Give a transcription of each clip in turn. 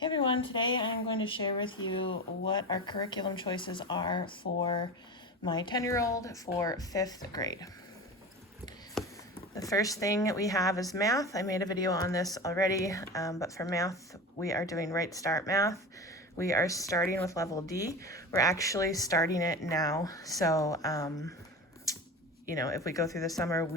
Hey everyone, today I'm going to share with you what our curriculum choices are for my 10-year-old for 5th grade. The first thing we have is math. I made a video on this already, but for math, we are doing Right Start Math. We are starting with level D. We're actually starting it now, so if we go through the summer,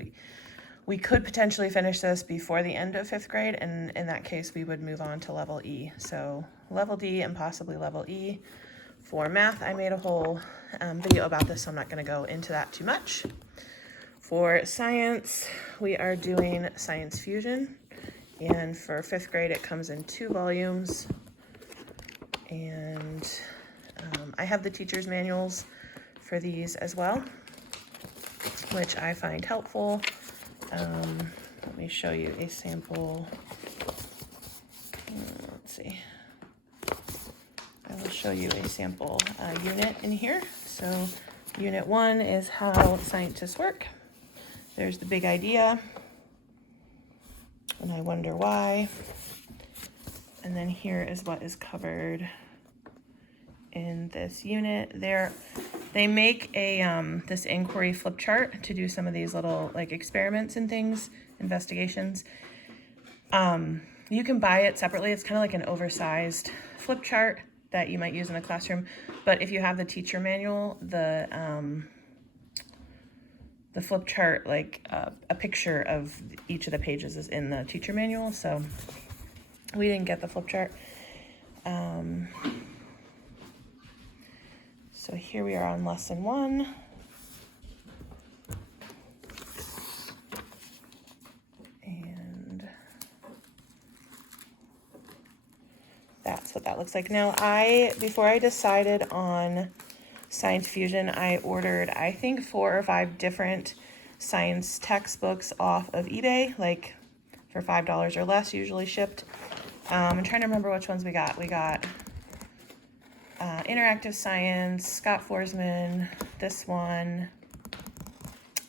we could potentially finish this before the end of 5th grade, and in that case, we would move on to level E. So level D and possibly level E. For math, I made a whole video about this, so I'm not going to go into that too much. For science, we are doing Science Fusion, and for 5th grade, it comes in 2 volumes. And I have the teacher's manuals for these as well, which I find helpful. Let me show you a sample. Let's see. I will show you a sample unit in here. So unit 1 is how scientists work. There's the big idea, and I wonder why. And then here is what is covered in this unit. They make a this inquiry flip chart to do some of these little experiments and things, investigations. You can buy it separately. It's kind of like an oversized flip chart that you might use in a classroom. But if you have the teacher manual, the flip chart, a picture of each of the pages is in the teacher manual. So we didn't get the flip chart. So here we are on lesson 1. And that's what that looks like. Now, before I decided on Science Fusion, I ordered, I think, 4 or 5 different science textbooks off of eBay, for $5 or less, usually shipped. I'm trying to remember which ones we got. We got Interactive Science, Scott Forsman, this one.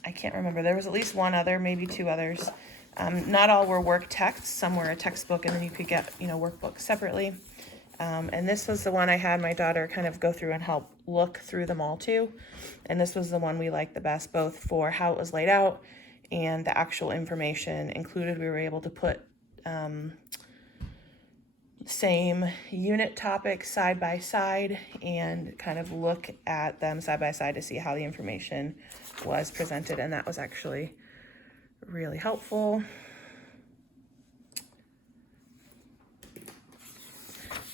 I can't remember. There was at least one other, maybe 2 others. Not all were work texts. Some were a textbook, and then you could get, workbooks separately. And this was the one I had my daughter kind of go through and help look through them all too. And this was the one we liked the best, both for how it was laid out and the actual information included. We were able to put same unit topics side by side and kind of look at them side by side to see how the information was presented, and that was actually really helpful.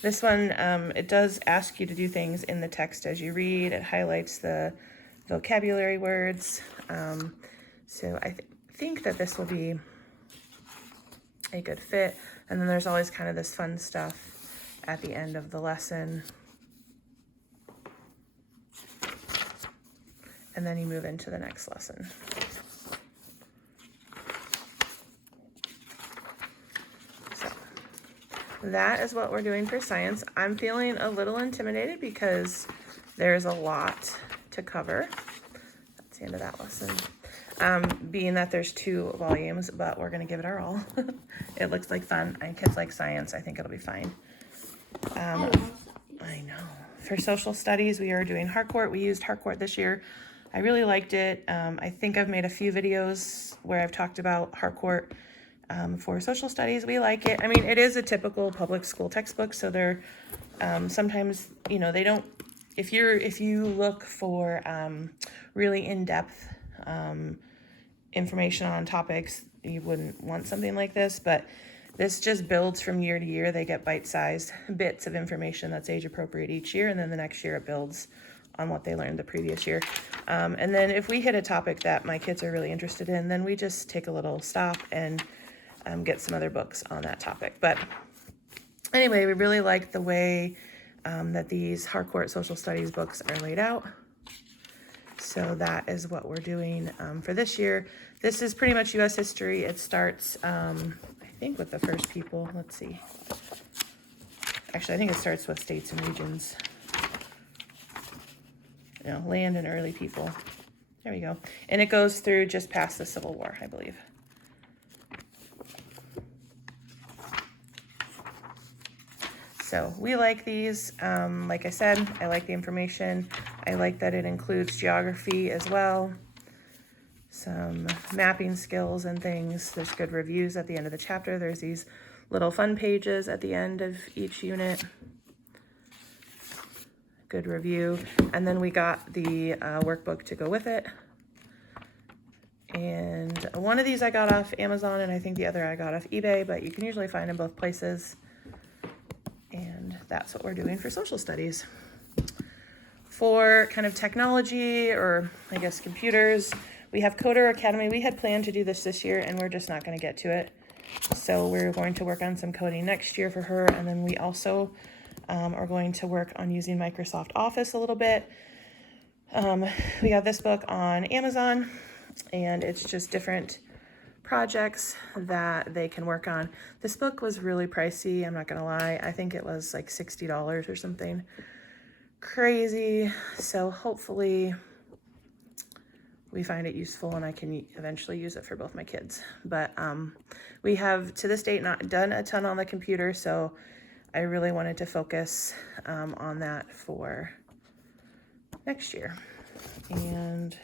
This one, it does ask you to do things in the text as you read. It highlights the vocabulary words. So I think that this will be a good fit. And then there's always kind of this fun stuff at the end of the lesson. And then you move into the next lesson. So that is what we're doing for science. I'm feeling a little intimidated because there's a lot to cover. That's the end of that lesson. Being that there's 2 volumes, but we're going to give it our all. It looks like fun, and kids like science. I think it'll be fine. I know. For social studies, we are doing Harcourt. We used Harcourt this year. I really liked it. I think I've made a few videos where I've talked about Harcourt. For social studies, we like it. I mean, it is a typical public school textbook, so they're sometimes, they don't, if you look for really in-depth information on topics, you wouldn't want something like this, but this just builds from year to year. They get bite-sized bits of information that's age-appropriate each year, and then the next year it builds on what they learned the previous year. And then if we hit a topic that my kids are really interested in, then we just take a little stop and get some other books on that topic. But anyway, we really like the way that these Harcourt social studies books are laid out. So that is what we're doing for this year. This is pretty much U.S. history. It starts, I think, with the first people. Let's see. Actually, I think it starts with states and regions. Land and early people. There we go. And it goes through just past the Civil War, I believe. So we like these. Like I said, I like the information. I like that it includes geography as well, some mapping skills and things. There's good reviews at the end of the chapter. There's these little fun pages at the end of each unit. Good review. And then we got the workbook to go with it. And one of these I got off Amazon, and I think the other I got off eBay, but you can usually find them both places. And that's what we're doing for social studies. For kind of technology, or I guess computers, we have Coder Academy. We had planned to do this year, and we're just not going to get to it. So we're going to work on some coding next year for her. And then we also are going to work on using Microsoft Office a little bit. We got this book on Amazon, and it's just different projects that they can work on. This book was really pricey, I'm not gonna lie. I think it was like $60 or something crazy. So hopefully we find it useful and I can eventually use it for both my kids. But we have to this date not done a ton on the computer, so I really wanted to focus on that for next year. And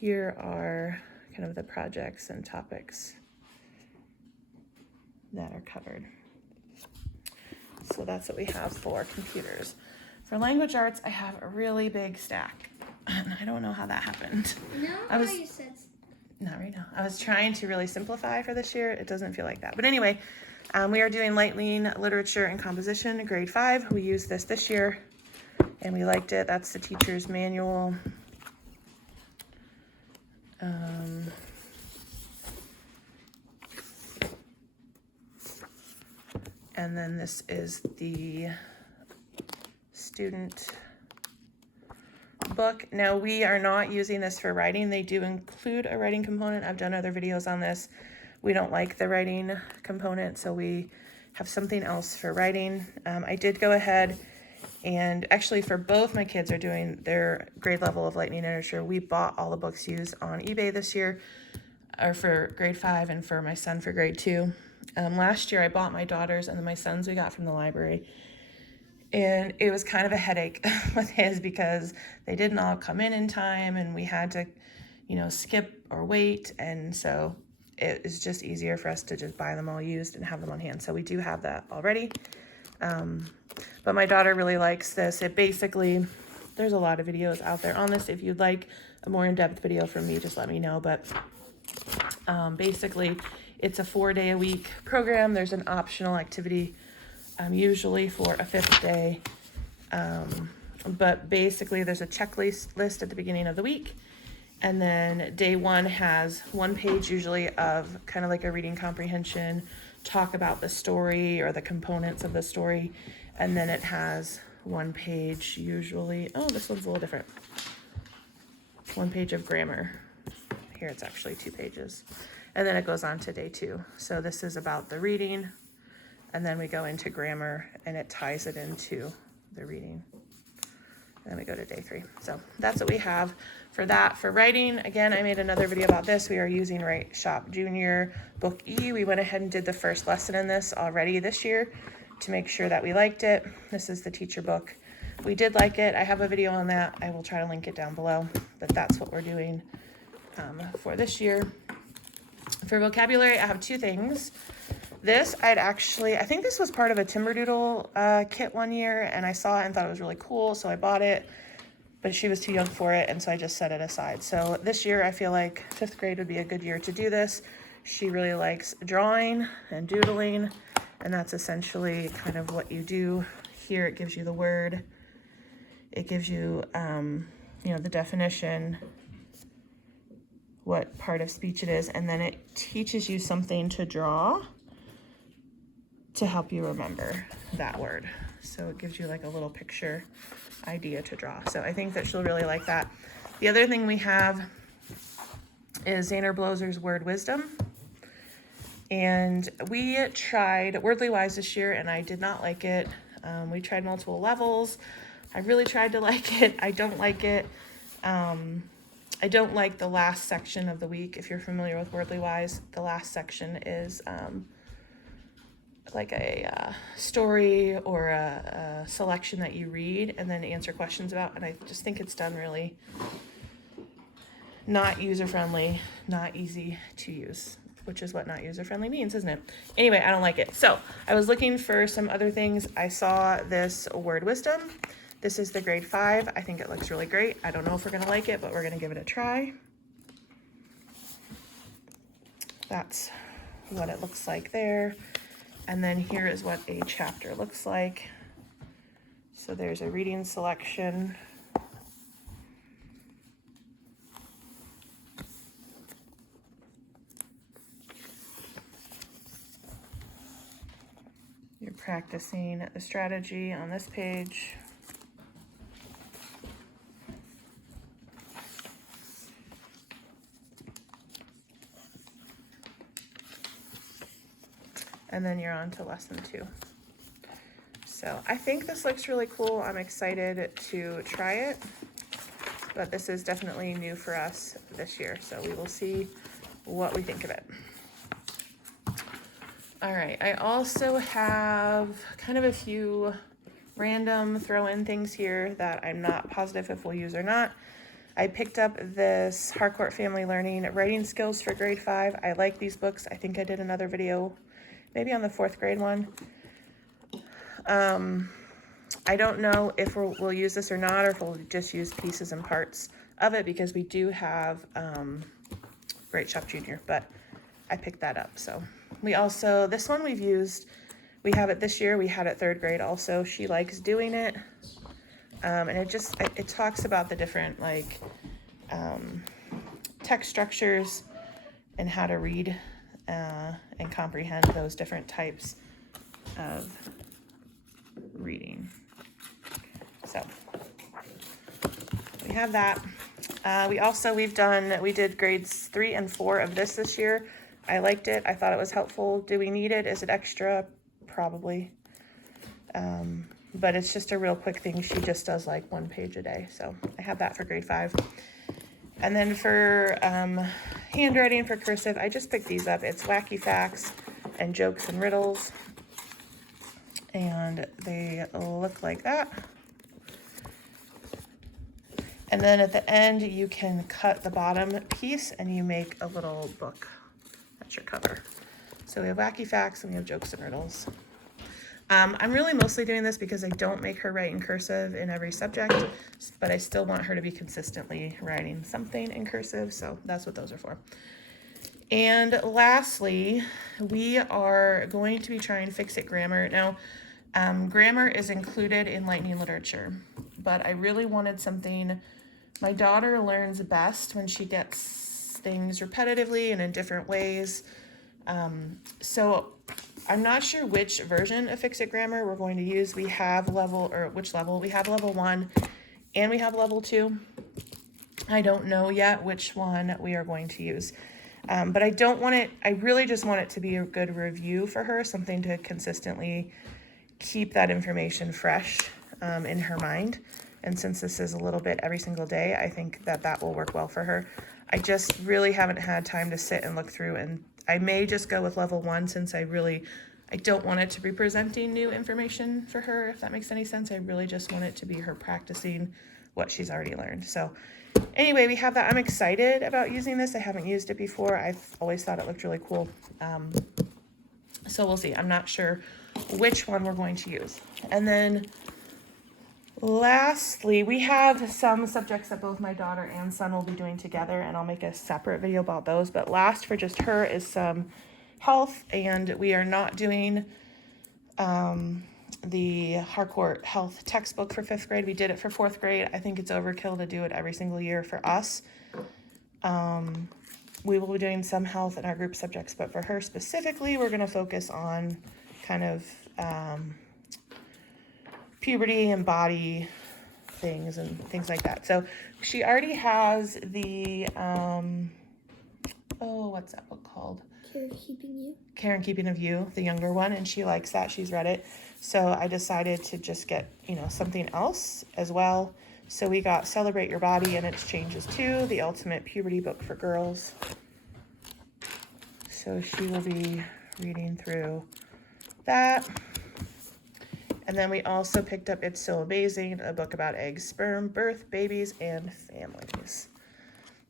here are kind of the projects and topics that are covered. So that's what we have for computers. For language arts, I have a really big stack. I don't know how that happened. Not right now. I was trying to really simplify for this year. It doesn't feel like that. But anyway, we are doing Light Lean Literature and Composition, grade 5. We used this year, and we liked it. That's the teacher's manual. And then this is the student book. Now we are not using this for writing. They do include a writing component. I've done other videos on this. We don't like the writing component, so we have something else for writing. I did go ahead and actually for both my kids are doing their grade level of Lightning Literature. We bought all the books used on eBay this year, or for grade 5 and for my son for grade 2. Last year I bought my daughters and then my sons we got from the library. And it was kind of a headache with his because they didn't all come in time and we had to, skip or wait. And so it is just easier for us to just buy them all used and have them on hand. So we do have that already. But my daughter really likes this. It basically, there's a lot of videos out there on this. If you'd like a more in-depth video from me, just let me know. But basically, it's a 4-day-a-week program. There's an optional activity, usually for a 5th day. But basically, there's a checklist at the beginning of the week. And then day 1 has 1 page usually of kind of like a reading comprehension, talk about the story or the components of the story. And then it has 1 page usually, this one's a little different. 1 page of grammar. Here it's actually 2 pages. And then it goes on to day 2. So this is about the reading, and then we go into grammar and it ties it into the reading. And then we go to day 3. So that's what we have for that. For writing, again, I made another video about this. We are using Write Shop Junior Book E. We went ahead and did the first lesson in this already this year to make sure that we liked it. This is the teacher book. We did like it. I have a video on that. I will try to link it down below, but that's what we're doing for this year. For vocabulary, I have 2 things. This, I think this was part of a Timberdoodle kit one year, and I saw it and thought it was really cool, so I bought it, but she was too young for it, and so I just set it aside. So this year, I feel like 5th grade would be a good year to do this. She really likes drawing and doodling, and that's essentially kind of what you do. Here, it gives you the word. It gives you, the definition, what part of speech it is, and then it teaches you something to draw to help you remember that word. So it gives you like a little picture idea to draw. So I think that she'll really like that. The other thing we have is Zaner Blozer's Word Wisdom. And we tried Wordly Wise this year and I did not like it. We tried multiple levels. I really tried to like it. I don't like it. I don't like the last section of the week. If you're familiar with Wordly Wise, the last section is like a story or a selection that you read and then answer questions about. And I just think it's done really not user-friendly, not easy to use, which is what not user-friendly means, isn't it? Anyway, I don't like it. So I was looking for some other things. I saw this Word Wisdom. This is the grade 5. I think it looks really great. I don't know if we're gonna like it, but we're gonna give it a try. That's what it looks like there. And then here is what a chapter looks like. So there's a reading selection. You're practicing the strategy on this page. And then you're on to lesson 2. So I think this looks really cool. I'm excited to try it, but this is definitely new for us this year. So we will see what we think of it. All right, I also have kind of a few random throw-in things here that I'm not positive if we'll use or not. I picked up this Harcourt Family Learning Writing Skills for grade 5. I like these books. I think I did another video maybe on the 4th grade one. I don't know if we'll use this or not, or if we'll just use pieces and parts of it, because we do have Great Shop Junior, but I picked that up. So we also, this one we've used, we have it this year, we had it 3rd grade also. She likes doing it. And it talks about the different like text structures and how to read and comprehend those different types of reading. So we have that. We did grades 3 and 4 of this year. I liked it. I thought it was helpful. Do we need it? Is it extra? Probably. But it's just a real quick thing. She just does like 1 page a day. So I have that for grade 5. And then for handwriting for cursive, I just picked these up. It's Wacky Facts and Jokes and Riddles. And they look like that. And then at the end, you can cut the bottom piece and you make a little book. That's your cover. So we have Wacky Facts and we have Jokes and Riddles. I'm really mostly doing this because I don't make her write in cursive in every subject, but I still want her to be consistently writing something in cursive, so that's what those are for. And lastly, we are going to be trying Fix-It Grammar. Now, grammar is included in Lightning Literature, but I really wanted something. My daughter learns best when she gets things repetitively and in different ways. So I'm not sure which version of Fix-It Grammar we're going to use. We have level 1 and we have level 2. I don't know yet which one we are going to use. But I really just want it to be a good review for her, something to consistently keep that information fresh in her mind. And since this is a little bit every single day, I think that will work well for her. I just really haven't had time to sit and look through, and I may just go with level 1 since I don't want it to be presenting new information for her, if that makes any sense. I really just want it to be her practicing what she's already learned. So anyway, we have that. I'm excited about using this. I haven't used it before. I've always thought it looked really cool. So we'll see. I'm not sure which one we're going to use. And then lastly, we have some subjects that both my daughter and son will be doing together, and I'll make a separate video about those. But last for just her is some health, and we are not doing the Harcourt health textbook for 5th grade. We did it for 4th grade. I think it's overkill to do it every single year for us. We will be doing some health in our group subjects, but for her specifically, we're going to focus on kind of puberty and body things and things like that. So she already has the, what's that book called? Care and Keeping of You, the younger one, and she likes that. She's read it. So I decided to just get, something else as well. So we got Celebrate Your Body and Its Changes Too, the ultimate puberty book for girls. So she will be reading through that. And then we also picked up It's So Amazing, a book about eggs, sperm, birth, babies, and families.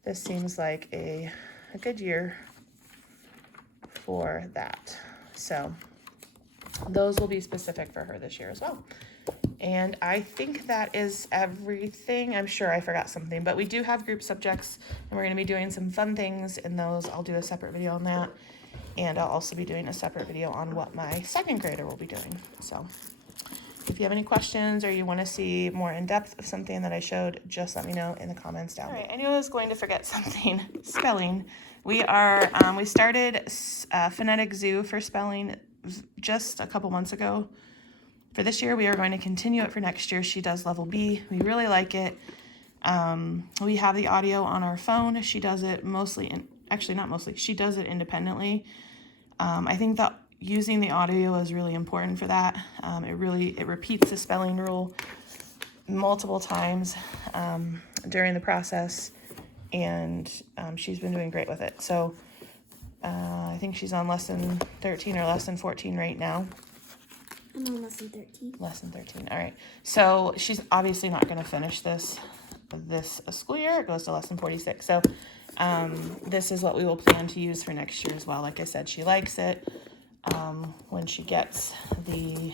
This seems like a good year for that. So those will be specific for her this year as well. And I think that is everything. I'm sure I forgot something, but we do have group subjects, and we're going to be doing some fun things in those. I'll do a separate video on that, and I'll also be doing a separate video on what my second grader will be doing. So if you have any questions or you want to see more in depth of something that I showed, just let me know in the comments down below. All right, I knew I was going to forget something. Spelling. We started Phonetic Zoo for spelling just a couple months ago. For this year, we are going to continue it for next year. She does level B. We really like it. We have the audio on our phone. She does it actually not mostly, she does it independently. I think that using the audio is really important for that. It repeats the spelling rule multiple times during the process, and she's been doing great with it. So I think she's on lesson 13 or lesson 14 right now. I'm on lesson 13. Lesson 13. All right. So she's obviously not going to finish this school year. It goes to lesson 46. So this is what we will plan to use for next year as well. Like I said, she likes it. When she gets the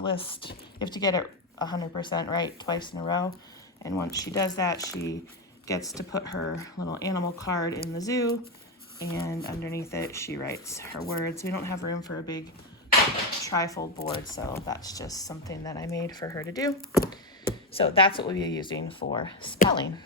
list, you have to get it 100% right twice in a row. And once she does that, she gets to put her little animal card in the zoo, and underneath it she writes her words. We don't have room for a big trifold board, so that's just something that I made for her to do. So that's what we'll be using for spelling.